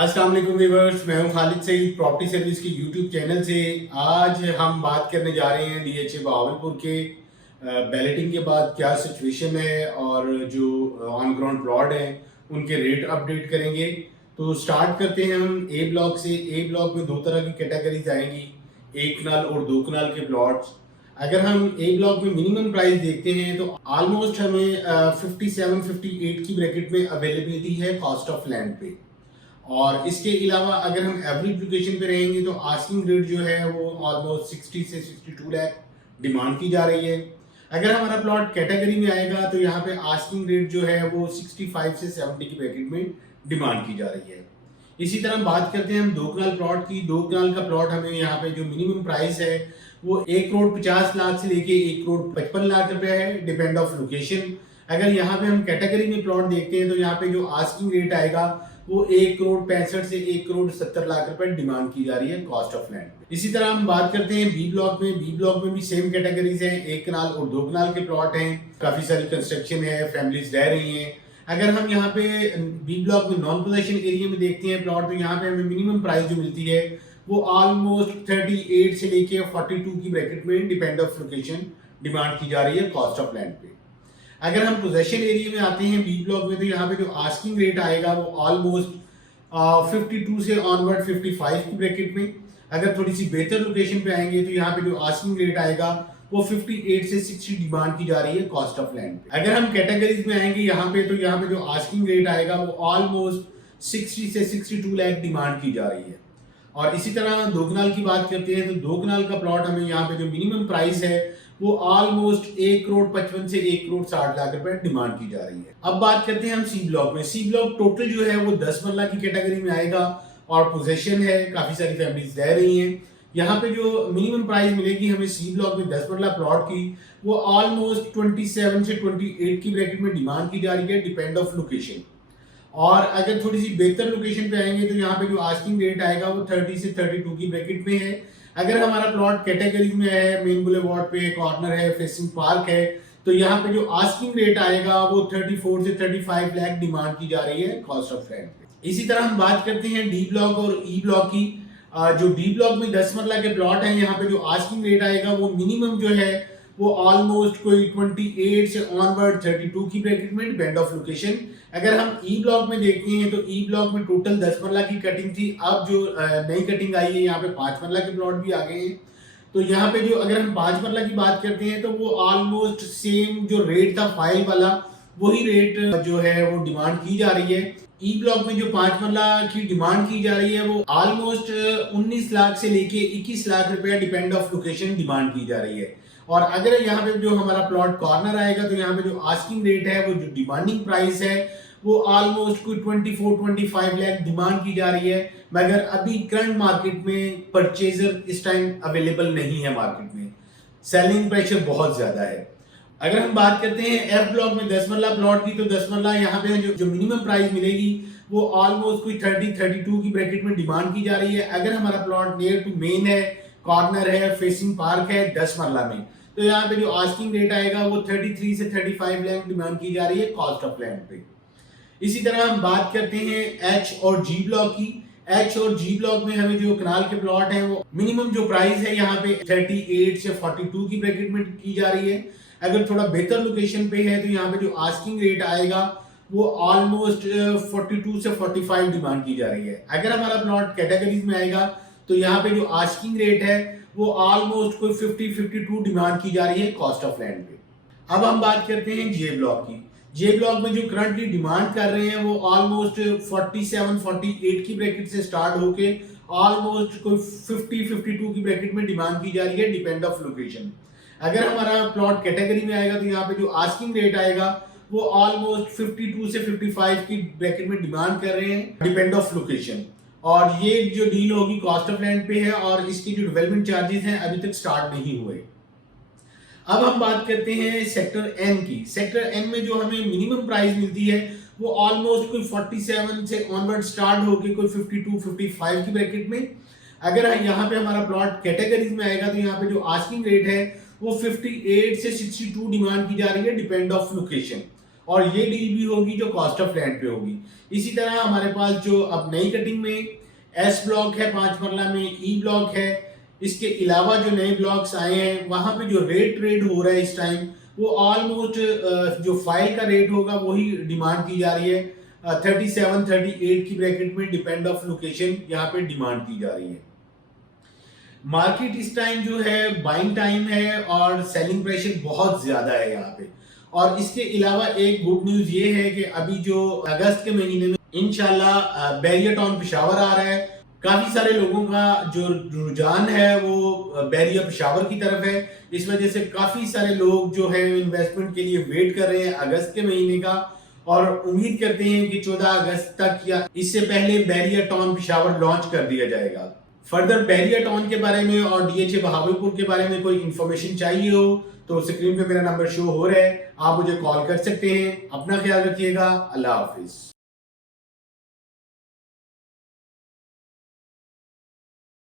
अस्सलाम वालेकुम व्यूअर्स, मैं हूं खालिद सईद प्रॉपर्टी सर्विस के यूट्यूब चैनल से। आज हम बात करने जा रहे हैं डीएचए बहावलपुर के बैलेटिंग के बाद क्या सिचुएशन है और जो ऑन ग्राउंड प्लॉट हैं उनके रेट अपडेट करेंगे। तो स्टार्ट करते हैं हम ए ब्लॉक से। ए ब्लॉक में दो तरह की कैटेगरीज आएंगी, एक कनाल और दो कनाल के प्लॉट्स। अगर हम ए ब्लॉक में मिनिमम प्राइस देखते हैं तो ऑलमोस्ट हमें 57-58 की ब्रैकेट में अवेलेबिलिटी है कॉस्ट ऑफ लैंड पे। और इसके अलावा अगर हम एवरेज लोकेशन पे रहेंगे तो आस्किंग रेट जो है वो ऑलमोस्ट 60 से 62 लाख डिमांड की जा रही है। अगर हमारा प्लॉट कैटेगरी में आएगा तो यहाँ पे आस्किंग रेट जो है वो 65 से 70 की ब्रैकेट में डिमांड की जा रही है। इसी तरह हम बात करते हैं हम दो कनाल प्लॉट की। दो कनाल का प्लॉट हमें यहाँ पे जो मिनिमम प्राइस है वो 1,50,00,000 से लेके 1,55,00,000 रुपए है, डिपेंड ऑफ लोकेशन। अगर यहाँ पे हम कैटेगरी में प्लॉट देखते हैं तो यहाँ पे जो आस्किंग रेट आएगा वो 1,65,00,000 से 1,70,00,000 रुपए डिमांड की जा रही है कॉस्ट ऑफ लैंड। इसी तरह हम बात करते हैं बी ब्लॉक में। बी ब्लॉक में भी सेम कैटेगरीज हैं, एक कनाल और दो कनाल के प्लॉट हैं। काफी सारी कंस्ट्रक्शन है, फैमिलीज रह रही हैं। अगर हम यहाँ पे बी ब्लॉक में नॉन पोजेशन एरिया में देखते हैं प्लॉट तो यहाँ पे हमें मिनिमम प्राइस जो मिलती है वो ऑलमोस्ट 38 से लेके 42 की ब्रैकेट में, डिपेंड ऑफ लोकेशन, डिमांड की जा रही है कॉस्ट ऑफ लैंड पे। अगर हम पोजेशन एरिया में आते हैं बी ब्लॉक में तो यहाँ पे जो आस्किंग रेट आएगा वो ऑलमोस्ट 52 से ऑनवर्ड 55 की ब्रैकेट में। अगर थोड़ी सी बेहतर लोकेशन पे आएंगे तो यहाँ पे जो आस्किंग रेट आएगा वो 58 से 60 डिमांड की जा रही है कॉस्ट ऑफ लैंड पे। अगर हम कैटेगरीज में आएंगे यहाँ पे तो यहाँ पे जो आस्किंग रेट आएगा वो ऑलमोस्ट 60 से 62 लाख डिमांड की जा रही है। और इसी तरह दो कनाल की बात करते हैं तो दो कनाल का प्लॉट हमें यहाँ पे जो मिनिमम प्राइस है वो ऑलमोस्ट 1,55,00,000 से 1,60,00,000 रुपए डिमांड की जा रही है। अब बात करते हैं हम सी ब्लॉक में। सी ब्लॉक टोटल जो है वो 10 मरला की कैटेगरी में आएगा और पोजेशन है, काफी सारी फैमिलीज रह रही हैं। यहाँ पे जो मिनिमम प्राइस मिलेगी हमें सी ब्लॉक में 10 मरला प्लॉट की वो ऑलमोस्ट 27 से 28 की ब्रैकेट में डिमांड की जा रही है, डिपेंड ऑफ लोकेशन। और अगर थोड़ी सी बेहतर लोकेशन पे आएंगे तो यहाँ पे जो आस्किंग रेट आएगा वो 30 से 32 की ब्रैकेट में है। अगर हमारा प्लॉट कैटेगरी में है, मेन बुलेवार्ड पे कॉर्नर है, फेसिंग पार्क है, तो यहाँ पे जो आस्किंग रेट आएगा वो 34 से 35 लाख डिमांड की जा रही है कॉस्ट ऑफ लैंड पे। इसी तरह हम बात करते हैं डी ब्लॉक और ई ब्लॉक की। जो डी ब्लॉक में 10 मरला के प्लॉट है यहाँ पे जो आस्किंग रेट आएगा वो मिनिमम जो है वो ऑलमोस्ट कोई 28 से ऑनवर्ड 32 की ब्रैकेट में, डिपेंड ऑफ लोकेशन। अगर हम ई ब्लॉक में देखते हैं तो ई ब्लॉक में टोटल 10 मरला की कटिंग थी, अब जो नई कटिंग आई है यहाँ पे 5 मरला के प्लॉट भी आ गए हैं। तो यहाँ पे जो अगर हम 5 मरला की बात करते हैं तो वो ऑलमोस्ट सेम जो रेट था फाइल वाला वही रेट जो है वो डिमांड की जा रही है। ई ब्लॉक में जो 5 मरला की डिमांड की जा रही है वो ऑलमोस्ट 19 लाख से लेके 21 लाख रुपया, डिपेंड ऑफ लोकेशन, डिमांड की जा रही है। और अगर यहाँ पे जो हमारा प्लॉट कॉर्नर आएगा तो यहाँ पे जो आस्किंग रेट है वो जो डिमांडिंग प्राइस है वो ऑलमोस्ट कोई 24-25 लाख डिमांड की जा रही है, मगर अभी करंट मार्केट में परचेजर इस टाइम अवेलेबल नहीं है मार्केट में, सेलिंग प्रेशर बहुत ज्यादा है। अगर हम बात करते हैं एफ ब्लॉक में 10 मरला प्लॉट की तो 10 मरला यहाँ पे जो मिनिमम प्राइस मिलेगी वो ऑलमोस्ट कोई 30-32 की ब्रैकेट में डिमांड की जा रही है। अगर हमारा प्लॉट नियर टू मेन है, कॉर्नर है, फेसिंग पार्क है 10 मरला में, तो यहाँ पे जो आस्किंग रेट आएगा वो 33 से 35 लाख डिमांड की जा रही है कॉस्ट ऑफ लैंड पे। इसी तरह हम बात करते हैं एच और जी ब्लॉक की। एच और जी ब्लॉक में हमें जो कनाल के प्लॉट हैं वो मिनिमम जो प्राइस है यहाँ पे 38 से 42 की ब्रैकेट में की जा रही है। अगर थोड़ा बेहतर लोकेशन पे है तो यहाँ पे जो आस्किंग रेट आएगा वो ऑलमोस्ट 42 से 45 डिमांड की जा रही है। अगर हमारा प्लॉट कैटेगरीज में आएगा तो यहाँ पे जो आस्किंग रेट है वो ऑलमोस्ट कोई 50-52 डिमांड की जा रही है कॉस्ट ऑफ लैंड पे। अब हम बात करते हैं जे ब्लॉक की। जे ब्लॉक में जो करंटली डिमांड कर रहे हैं वो ऑलमोस्ट 47-48 की ब्रैकेट से स्टार्ट होके ऑलमोस्ट कोई 50-52 की ब्रैकेट में डिमांड की जा रही है, डिपेंड ऑफ लोकेशन। अगर हमारा प्लॉट कैटेगरी में आएगा तो यहाँ पे जो आस्किंग रेट आएगा वो ऑलमोस्ट 52 से 55 की ब्रैकेट में डिमांड कर रहे हैं, डिपेंड ऑफ लोकेशन। और ये जो डील होगी कॉस्ट ऑफ लैंड पे है और इसकी जो डेवलपमेंट चार्जेस हैं अभी तक स्टार्ट नहीं हुए। अब हम बात करते हैं सेक्टर एन की। सेक्टर एन में जो हमें मिनिमम प्राइस मिलती है वो ऑलमोस्ट कोई 47 से ऑनवर्ड स्टार्ट होके कोई 52-55 की ब्रैकेट में। अगर यहाँ पे हमारा प्लॉट कैटेगरीज में आएगा तो यहाँ पे जो आस्किंग रेट है वो 58 से 62 डिमांड की जा रही है, डिपेंड ऑफ लोकेशन। और ये डील भी होगी जो कॉस्ट ऑफ लैंड पे होगी। इसी तरह हमारे पास जो अब नई कटिंग में एस ब्लॉक है 5 मरला में, ई ब्लॉक है, इसके अलावा जो नए ब्लॉक्स आए हैं वहां पे जो रेट ट्रेड हो रहा है इस टाइम वो ऑलमोस्ट जो फाइल का रेट होगा वही डिमांड की जा रही है। 37-38 की ब्रैकेट में डिपेंड ऑफ लोकेशन यहाँ पे डिमांड की जा रही है। मार्केट इस टाइम जो है बाइंग टाइम है और सेलिंग प्रेशर बहुत ज्यादा है यहाँ पे। और इसके अलावा एक गुड न्यूज ये है कि अभी जो अगस्त के महीने में इंशाल्लाह बैरियर टाउन पेशावर आ रहा है। काफी सारे लोगों का जो रुझान है वो बैरियर पेशावर की तरफ है। इस वजह से काफी सारे लोग जो है इन्वेस्टमेंट के लिए वेट कर रहे हैं अगस्त के महीने का, और उम्मीद करते हैं कि 14 अगस्त तक या इससे पहले बैरियर टाउन पेशावर लॉन्च कर दिया जाएगा। फर्दर बैरियर टाउन के बारे में और डीएचए बहावलपुर के बारे में कोई इंफॉर्मेशन चाहिए हो तो स्क्रीन पे मेरा नंबर शो हो रहा है, आप मुझे कॉल कर सकते हैं। अपना ख्याल रखिएगा। अल्लाह हाफिज।